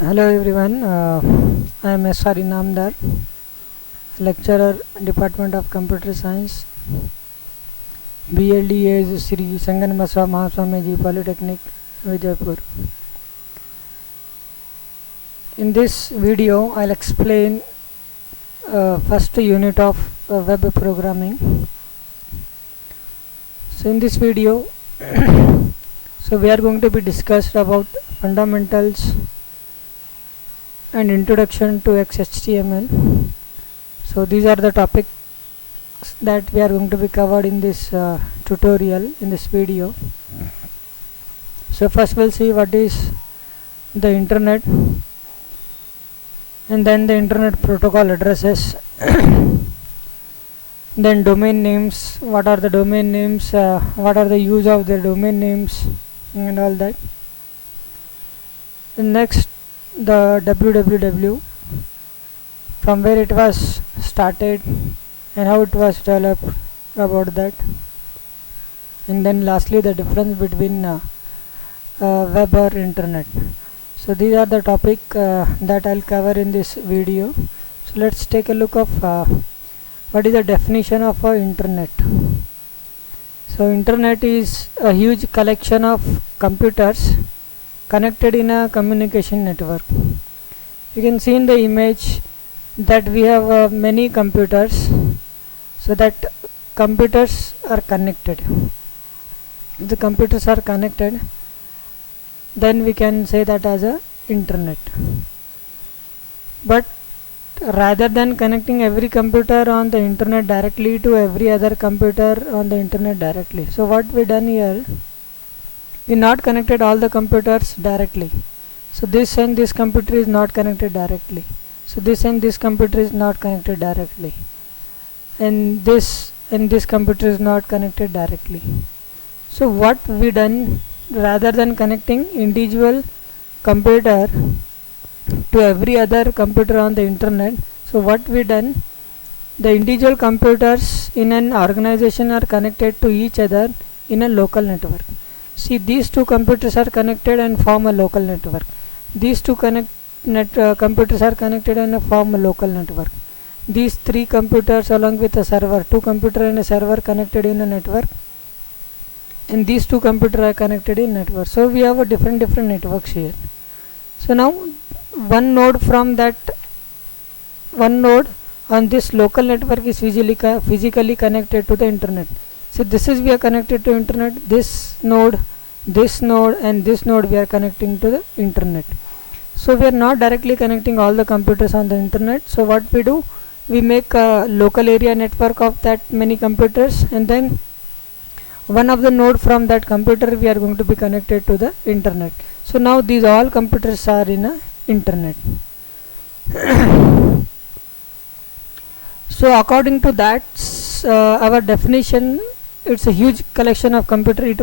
Hello everyone, I am S.R. Inamdar, lecturer, Department of Computer Science, BLDA Sri Sanganmaswa Mahaswamiji Polytechnic, Vijaypur. In this video, I'll explain first unit of web programming. So in this video, so we are going to be discussed about fundamentals and introduction to XHTML. So these are the topics that we are going to be covered in this tutorial, in this video. So first we'll see what is the internet, and then the internet protocol addresses, then domain names, what are the domain names, what are the use of the domain names and all that. And next, the www, from where it was started and how it was developed, about that. And then lastly, the difference between web or internet. So these are the topic that I'll cover in this video. So let's take a look of what is the definition of internet. So internet is a huge collection of computers connected in a communication network. You can see in the image that we have many computers, so that computers are connected. If the computers are connected, then we can say that as a internet. But rather than connecting every computer on the internet directly to every other computer on the internet directly, so what we done here, we not connected all the computers directly. So this and this computer is not connected directly. So this and this computer is not connected directly. And this computer is not connected directly. So what we done, rather than connecting individual computer to every other computer on the internet, so what we done, the individual computers in an organization are connected to each other in a local network. See, these two computers are connected and form a local network. These two computers are connected and form a local network. These three computers along with a server, two computer and a server connected in a network, and these two computers are connected in network. So we have a different networks here. So now one node from that one node on this local network is physically connected to the internet. So this is, we are connected to internet, this node and this node we are connecting to the internet. So we are not directly connecting all the computers on the internet. So what we do, we make a local area network of that many computers, and then one of the node from that computer we are going to be connected to the internet. So now these all computers are in a internet. So according to that, our definition, it's a huge collection of computer. It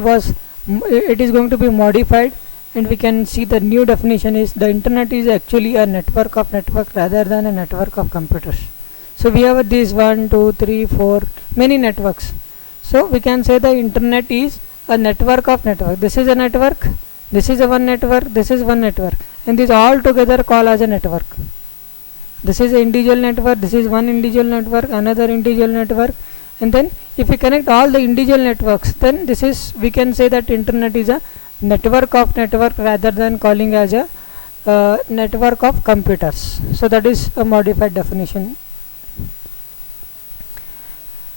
is going to be modified, and we can see the new definition is the internet is actually a network of network rather than a network of computers. So we have these 1, 2, 3, 4 many networks. So we can say the internet is a network of network. This is a network, this is a one network, this is one network, and these all together call as a network. This is an individual network, this is one individual network, another individual network, and then if we connect all the individual networks, then this is, we can say that internet is a network of network rather than calling as a network of computers. So that is a modified definition.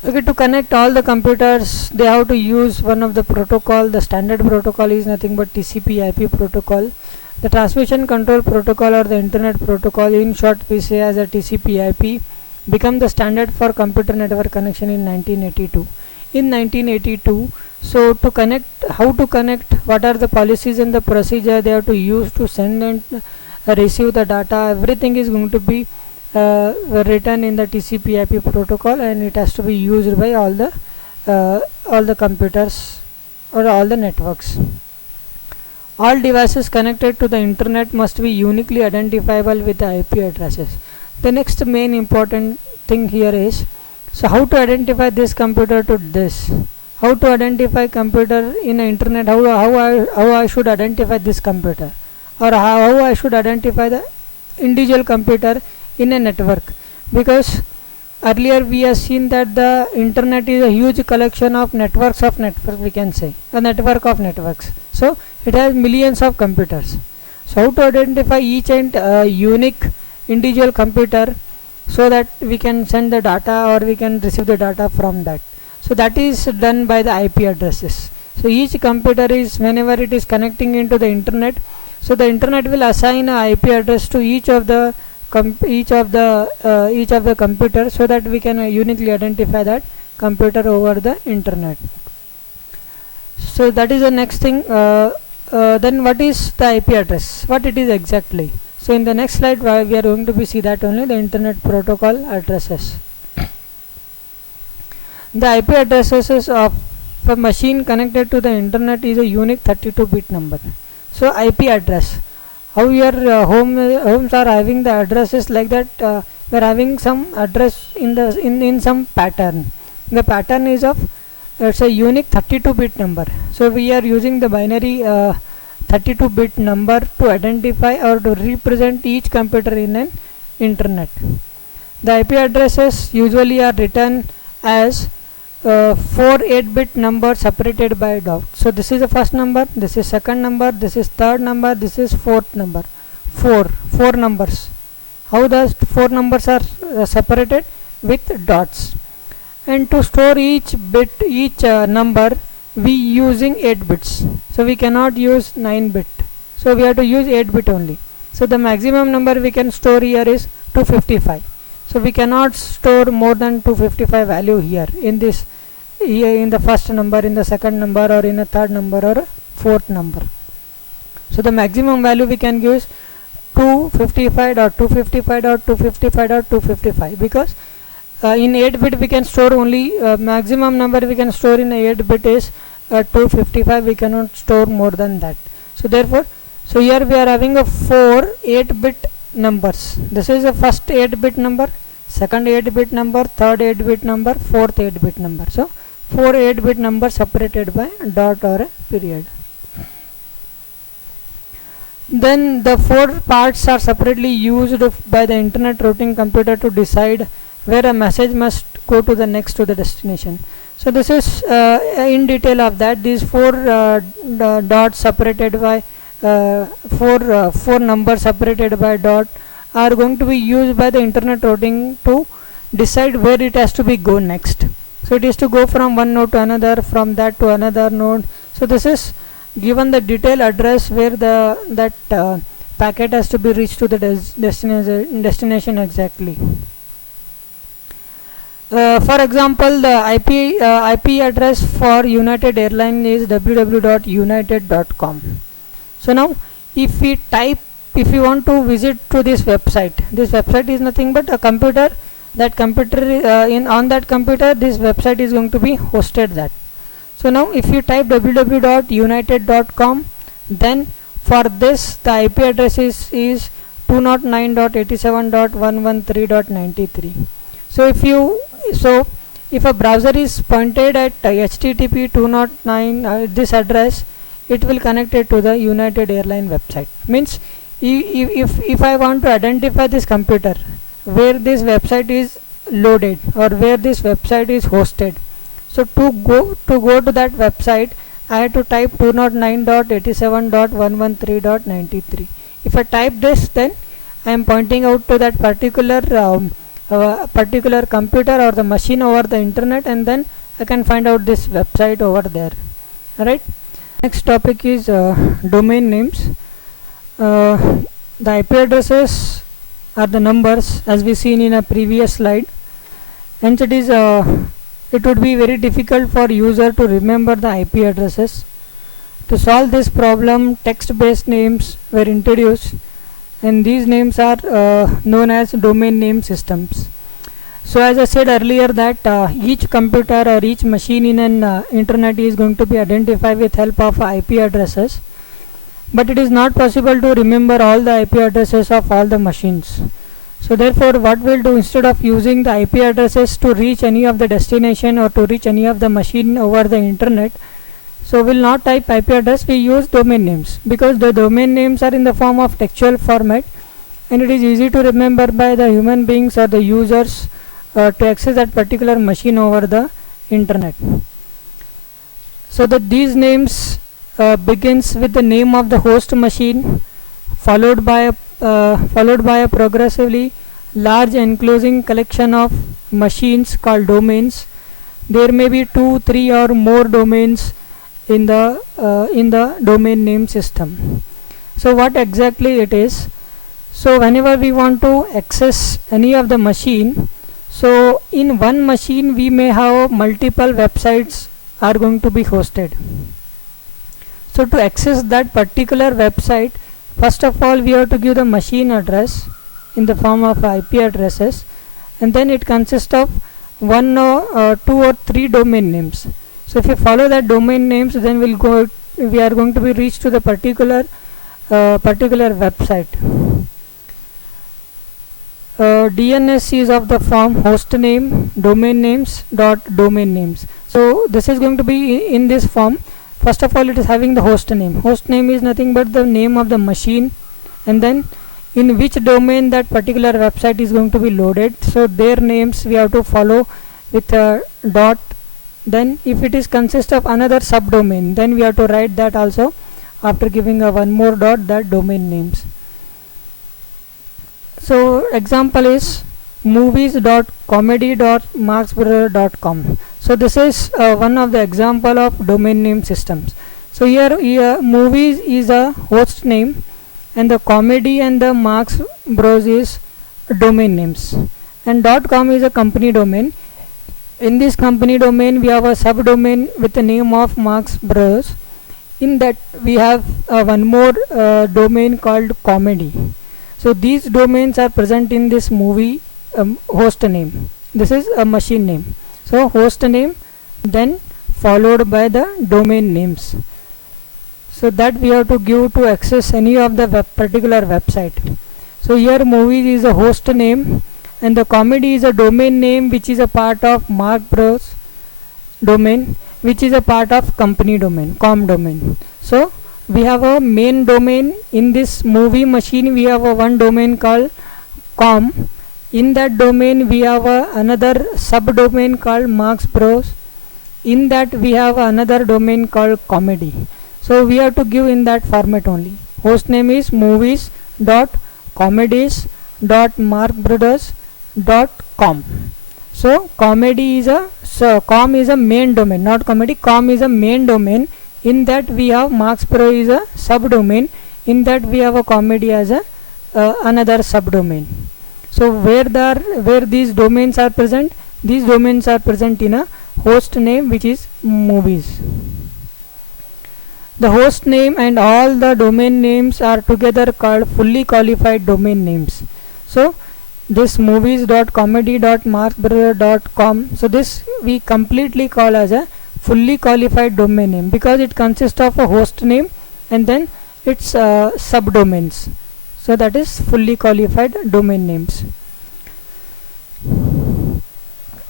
Okay, to connect all the computers, they have to use one of the protocol. The standard protocol is nothing but TCP/IP protocol. The transmission control protocol or the internet protocol, in short we say as a TCP/IP, become the standard for computer network connection in 1982. In 1982, so to connect, how to connect, what are the policies and the procedure they have to use to send and receive the data, everything is going to be written in the TCP/IP protocol, and it has to be used by all the computers or all the networks. All devices connected to the internet must be uniquely identifiable with the IP addresses. The next main important thing here is, so how to identify this computer to this, how to identify computer in the internet, how I should identify this computer. or how I should identify the individual computer in a network, because earlier we have seen that the internet is a huge collection of networks of network, we can say a network of networks. So it has millions of computers. So how to identify each and unique individual computer so that we can send the data or we can receive the data from that? So that is done by the IP addresses. So each computer is, whenever it is connecting into the internet, so the internet will assign a IP address to each of the computer, so that we can uniquely identify that computer over the internet. So that is the next thing. Then what is the IP address? What it is exactly? So in the next slide we are going to see that only the internet protocol addresses. The IP addresses of a machine connected to the internet is a unique 32-bit number. So IP address, how your homes are having the addresses like that, we are having some address in some pattern. The pattern is of, it's a unique 32-bit number. So we are using the binary 32-bit number to identify or to represent each computer in an internet. The IP addresses usually are written as 4 8-bit numbers separated by dot. So this is the first number, this is second number, this is third number, this is fourth number. Four numbers. How the 4 numbers are separated? With dots. And to store each bit, number, we using 8 bits. So we cannot use 9 bit. So we have to use 8 bit only. So the maximum number we can store here is 255. So we cannot store more than 255 value here in this, in the first number, in the second number, or in a third number or a fourth number. So the maximum value we can use 255.255.255.255, because in 8 bit we can store only maximum number we can store in 8 bit is 255. We cannot store more than that. So therefore, so here we are having a 4 8-bit numbers. This is the first 8-bit number, second 8-bit number, third 8-bit number, fourth 8-bit number. So 4 8-bit numbers separated by dot or a period. Then the 4 parts are separately used by the internet routing computer to decide where a message must go to the next to the destination. So this is in detail of that. These 4 dots separated by 4 numbers separated by dot are going to be used by the internet routing to decide where it has to be go next. So it is to go from one node to another, from that to another node. So this is given the detailed address where that packet has to be reached to the destination exactly. For example, the IP address for United Airlines is www.united.com. So now if we want to visit to this website is nothing but a computer. That computer on that computer this website is going to be hosted that. So now if you type www.united.com, then for this the IP address is 209.87.113.93. So if a browser is pointed at HTTP 209 this address, it will connect it to the United Airlines website. Means if I want to identify this computer where this website is loaded or where this website is hosted, so to go to that website I have to type 209.87.113.93. If I type this, then I am pointing out to that particular computer or the machine over the internet, and then I can find out this website over there. Alright, next topic is domain names. The IP addresses are the numbers as we seen in a previous slide, and it would be very difficult for user to remember the IP addresses. To solve this problem, text-based names were introduced, and these names are known as domain name systems. So as I said earlier that each computer or each machine in an internet is going to be identified with help of IP addresses, but it is not possible to remember all the IP addresses of all the machines. So therefore what we'll do, instead of using the IP addresses to reach any of the destination or to reach any of the machine over the internet, So we'll not type IP address, we use domain names because the domain names are in the form of textual format and it is easy to remember by the human beings or the users to access that particular machine over the internet. So that these names begins with the name of the host machine followed by a progressively large enclosing collection of machines called domains. There may be 2, 3 or more domains in the domain name system. So what exactly it is? So whenever we want to access any of the machine, so in one machine we may have multiple websites are going to be hosted. So to access that particular website, first of all we have to give the machine address in the form of IP addresses, and then it consists of 1 or 2 or 3 domain names. So if you follow that domain names, then we are going to be reached to the particular website. DNS is of the form host name domain names dot domain names. So this is going to be in this form. First of all, it is having the host name. Host name is nothing but the name of the machine, and then in which domain that particular website is going to be loaded. So their names we have to follow with a dot. Then if it is consist of another subdomain, then we have to write that also after giving a one more dot, that domain names. So example is movies.comedy.marksbrother.com. So this is one of the example of domain name systems. So here movies is a host name and the comedy and the Marx Bros is domain names, and .com is a company domain. In this company domain we have a subdomain with the name of Marx Bros. In that we have one more domain called comedy. So these domains are present in this movie host name. This is a machine name. So host name then followed by the domain names. So that we have to give to access any of the particular website. So here movies is a host name and the comedy is a domain name which is a part of Marx Bros domain, which is a part of company domain, com domain. So we have a main domain. In this movie machine we have a one domain called com. In that domain we have another subdomain called Marx Bros. In that we have another domain called comedy. So we have to give in that format only. Host name is movies.comedies.marxbrothers.com. So comedy is com is a main domain, not comedy. Com is a main domain. In that we have Marx Pro is a subdomain. In that we have a comedy as a another subdomain. So where these domains are present? These domains are present in a host name which is movies. The host name and all the domain names are together called fully qualified domain names. So this movies.comedy.marxbrother.com, so this we completely call as a fully qualified domain name because it consists of a host name and then its subdomains. So that is fully qualified domain names.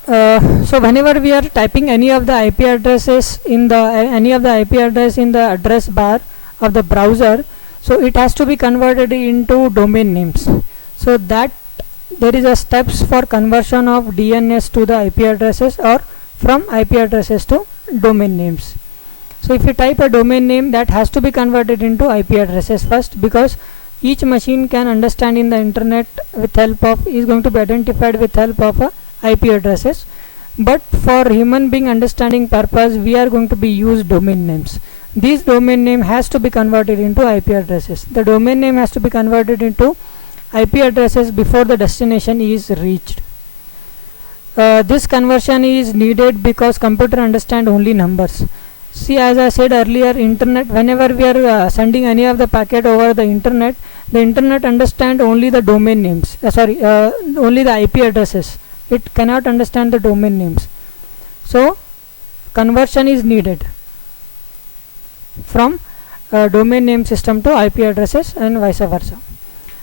So whenever we are typing any of the IP addresses in the address bar of the browser, so it has to be converted into domain names. So that there is a steps for conversion of DNS to the IP addresses or from IP addresses to domain names. So if you type a domain name, that has to be converted into IP addresses first, because each machine can understand in the internet with help of is going to be identified with help of IP addresses, but for human being understanding purpose we are going to be use domain names. This domain name has to be converted into IP addresses. The domain name has to be converted into IP addresses before the destination is reached. This conversion is needed because computer understand only numbers. See, as I said earlier, internet, whenever we are sending any of the packet over the internet understand only the domain names, only the IP addresses. It cannot understand the domain names. So conversion is needed from domain name system to IP addresses and vice versa.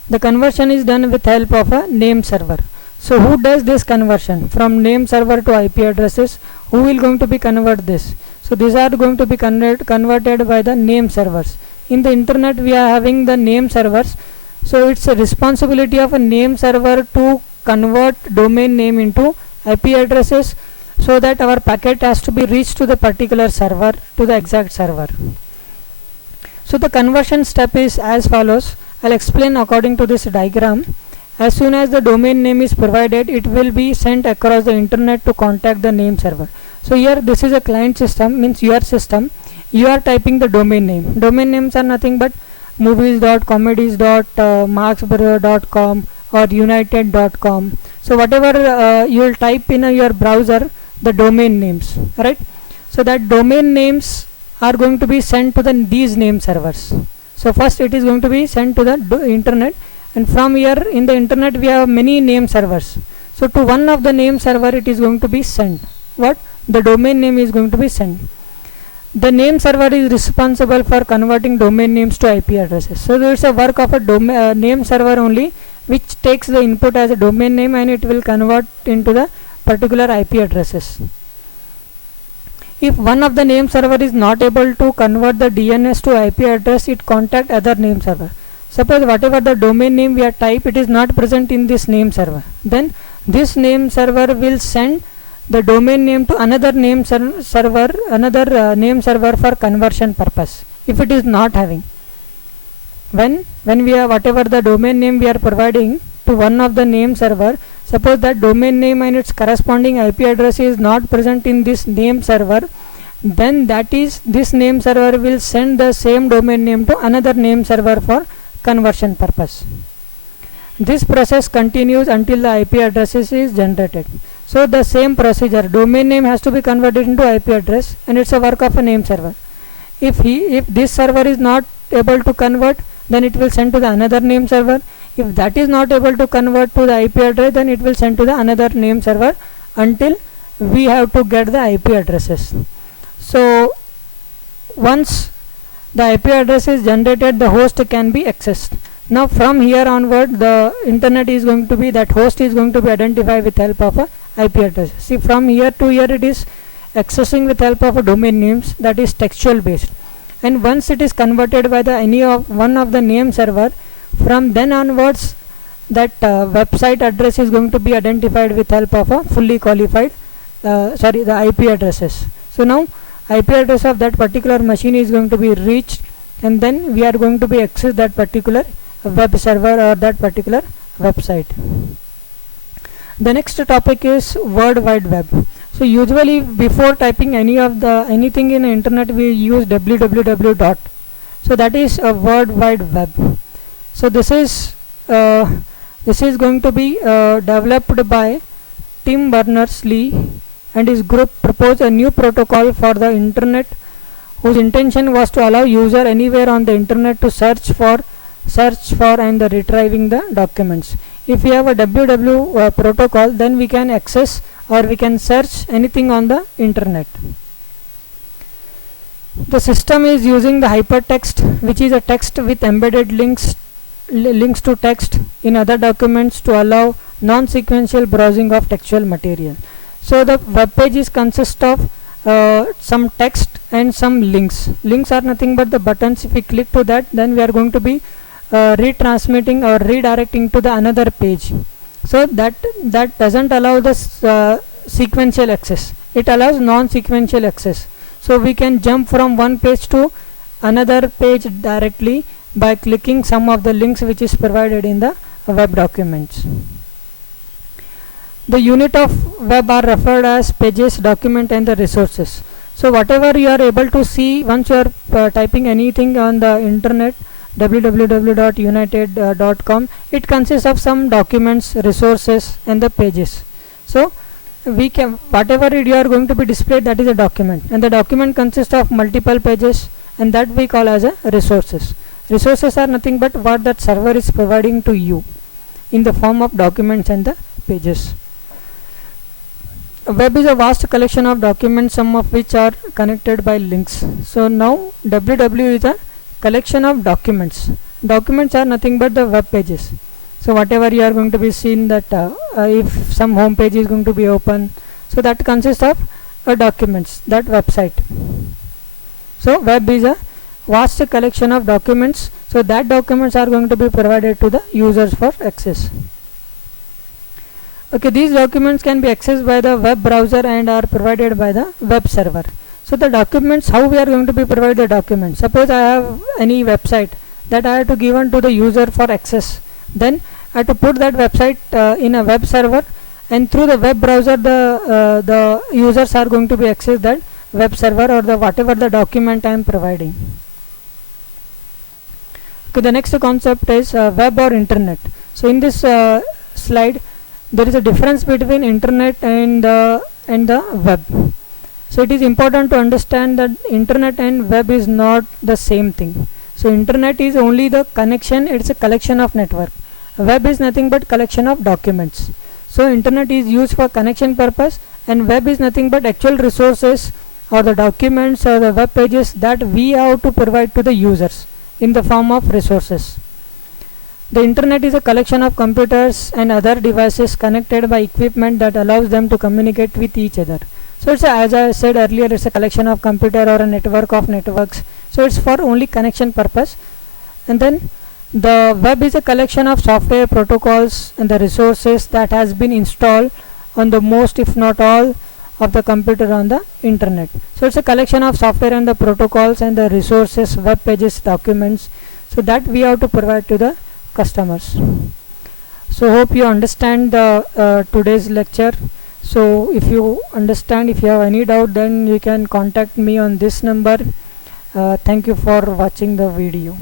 The conversion is done with help of a name server. So who does this conversion from name server to IP addresses? Who will going to be convert this? So So these are going to be converted by the name servers. In the internet we are having the name servers, so it's a responsibility of a name server to convert domain name into IP addresses, so that our packet has to be reached to the particular server, to the exact server. So the conversion step is as follows. I'll explain according to this diagram. As soon as the domain name is provided, it will be sent across the internet to contact the name server. So here this is a client system, means your system. You are typing the domain name. Domain names are nothing but movies.comedies.marksburger.com or united.com. So whatever you will type in your browser, the domain names, right? So that domain names are going to be sent to these name servers. So first it is going to be sent to the internet, and from here in the internet we have many name servers. So to one of the name server it is going to be sent. What? The domain name is going to be sent. The name server is responsible for converting domain names to IP addresses. So there is a work of a name server only, which takes the input as a domain name and it will convert into the particular IP addresses. If one of the name server is not able to convert the DNS to IP address, it contact other name server. Suppose whatever the domain name we have typed, it is not present in this name server, then this name server will send the domain name to another name server for conversion purpose. If it is not having, when we have whatever the domain name we are providing to one of the name server, suppose that domain name and its corresponding IP address is not present in this name server, then this name server will send the same domain name to another name server for conversion purpose. This process continues until the IP addresses is generated. So the same procedure, domain name has to be converted into IP address, and it's a work of a name server. If this server is not able to convert, then it will send to the another name server. If that is not able to convert to the IP address, then it will send to the another name server until we have to get the IP addresses. So once the IP address is generated, the host can be accessed. Now from here onward, the internet is going to be, that host is going to be identified with help of a IP address. See, from here to here it is accessing with help of a domain names, that is textual based, and once it is converted by one of the name server, from then onwards that website address is going to be identified with help of a fully qualified the IP addresses. So now IP address of that particular machine is going to be reached, and then we are going to be access that particular web server or that particular website. The next topic is World Wide Web. So usually before typing anything in the internet, we use www. So that is a World Wide Web. So this is going to be developed by Tim Berners-Lee and his group proposed a new protocol for the internet, whose intention was to allow user anywhere on the internet to search for and retrieving the documents. If we have a www protocol, then we can access or we can search anything on the internet. The system is using the hypertext, which is a text with embedded links to text in other documents to allow non-sequential browsing of textual material. So the web pages consist of some text and some links. Links are nothing but the buttons. If we click to that, then we are going to be retransmitting or redirecting to the another page. So that doesn't allow the sequential access. It allows non-sequential access. So we can jump from one page to another page directly by clicking some of the links which is provided in the web documents. The unit of web are referred as pages, document, and the resources. So whatever you are able to see once you are typing anything on the internet, www.united.com, it consists of some documents, resources, and the pages. So we can, whatever you are going to be displayed, that is a document, and the document consists of multiple pages, and that we call as a resources. Resources are nothing but what that server is providing to you in the form of documents and the pages. A web is a vast collection of documents, some of which are connected by links. So now www is a collection of documents. Documents are nothing but the web pages. So whatever you are going to be seeing, that if some home page is going to be open, so that consists of documents, that website. So web is a vast collection of documents, so that documents are going to be provided to the users for access. Okay, these documents can be accessed by the web browser and are provided by the web server. So the documents, how we are going to be provided the documents? Suppose I have any website that I have to give on to the user for access, then I have to put that website in a web server, and through the web browser the users are going to be access that web server or the whatever the document I am providing. Okay, the next concept is web or internet. So in this slide there is a difference between internet and the web. So it is important to understand that internet and web is not the same thing. So internet is only the connection, it's a collection of network. Web is nothing but collection of documents. So internet is used for connection purpose, and web is nothing but actual resources or the documents or the web pages that we have to provide to the users in the form of resources. The internet is a collection of computers and other devices connected by equipment that allows them to communicate with each other. So it's as I said earlier, it's a collection of computer or a network of networks. So it's for only connection purpose. And then the web is a collection of software, protocols and the resources that has been installed on the most, if not all, of the computer on the internet. So it's a collection of software and the protocols and the resources, web pages, documents, so that we have to provide to the customers. So hope you understand the today's lecture. So if you understand, if you have any doubt, then you can contact me on this number. Thank you for watching the video.